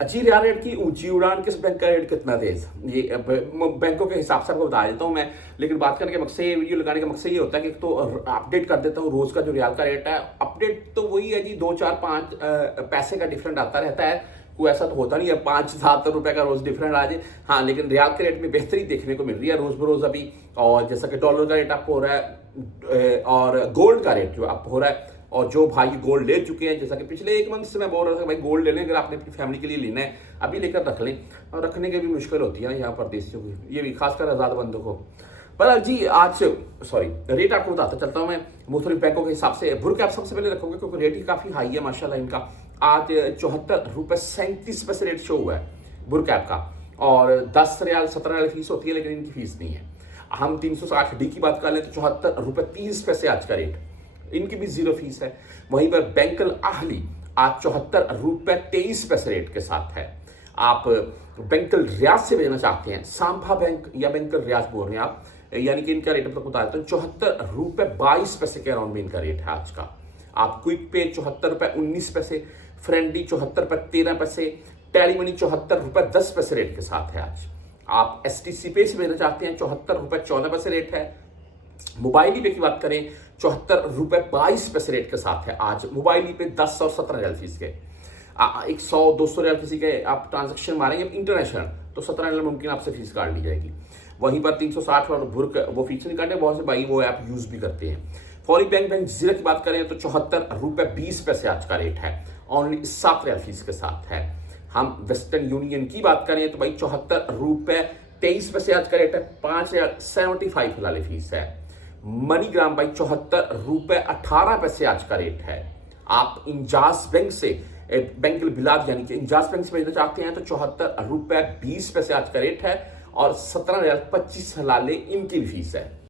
अच्छी रियाल रेट की ऊंची उड़ान, किस बैंक का रेट कितना तेज, ये बैंकों के हिसाब से आपको बता देता हूं मैं। लेकिन बात करने के मकसद, ये वीडियो लगाने का मकसद ये होता है कि एक तो अपडेट कर देता हूँ रोज का जो रियाल का रेट है। अपडेट तो वही है जी, 2 4 5 पैसे का डिफरेंट आता रहता है, कोई ऐसा तो होता नहीं है 5 7 रुपए का रोज डिफरेंट आ जाए। हाँ, लेकिन रियाल के रेट में बेहतरी देखने को मिल रही है रोज बरोज अभी। और जैसा कि डॉलर का रेट अप हो रहा है और गोल्ड का रेट जो अप हो रहा है। और जो भाई गोल्ड ले चुके हैं, जैसा कि पिछले 1 मंथ से मैं बोल रहा था भाई गोल्ड ले लें, अगर आपने अपनी फैमिली के लिए लेना है अभी लेकर रख लें। और रखने की भी मुश्किल होती है यहाँ पर देशियों की, ये भी खासकर आजाद बंदों को। पर जी आज सॉरी रेट आपको बताता चलता हूँ मैं मुख्तलिफ बैंकों के हिसाब से। बुर कैप सबसे पहले रखोगे क्योंकि रेट ही काफी हाई है माशाल्लाह इनका। आज 74 रुपए 37 पैसे रेट शो हुआ है बुर कैप का। और 10 रियाल 17 रियाल फीस होती है, लेकिन इनकी फीस नहीं है। हम 360 डी की बात कर लें तो 74 रुपए 30 पैसे आज का रेट, इनकी भी जीरो फीस है। वहीं पर बैंकल आहली आज 74 रुपए 23 पैसे रेट के साथ है। आप बैंकल रियाज से भेजना चाहते हैं, सांभा बैंक या बैंकल रियाज बोल रहे हैं आप, यानी कि इनका रेट आपको बता देता हूँ, 74 रुपए 22 पैसे के अराउंड में इनका रेट है आज का। आप क्विक पे 74 रुपए 19 पैसे, फ्रेंडली 74 रुपए 13 पैसे, टेली मनी 74 रुपए 10 पैसे रेट के साथ है आज। आप STC पे से भेजना चाहते हैं, 74 रुपए 14 पैसे रेट है। मोबाइल पे की बात करें 74 रुपए 22 पैसे रेट के साथ है आज मोबाइल पे 10 और 17 रियाल फीस के। 100 200 रियाल किसी के आप ट्रांजेक्शन मारेंगे इंटरनेशनल तो 17 रियाल मुमकिन आपसे फीस काट ली जाएगी। वहीं पर 360 और भुर्क वो फीस नहीं काटे, बहुत से भाई वो ऐप यूज भी करते हैं। फौरी बैंक जीरो की बात करें तो 74 रुपए 20 पैसे आज का रेट है, ओनली 7 रियाल फीस के साथ है। हम वेस्टर्न यूनियन की बात करें तो भाई 74 रुपए 23 पैसे आज का रेट है, 5 रियाल 75 फिलहाल फीस है। मनीग्राम भाई 74 रुपए 18 पैसे आज का रेट है। आप इंजाज बैंक से बैंक बिलाद यानी कि इंजाज बैंक से भेजना चाहते हैं तो 74 रुपए 20 पैसे आज का रेट है और 17 रियाल 25 हलाले इनकी भी फीस है।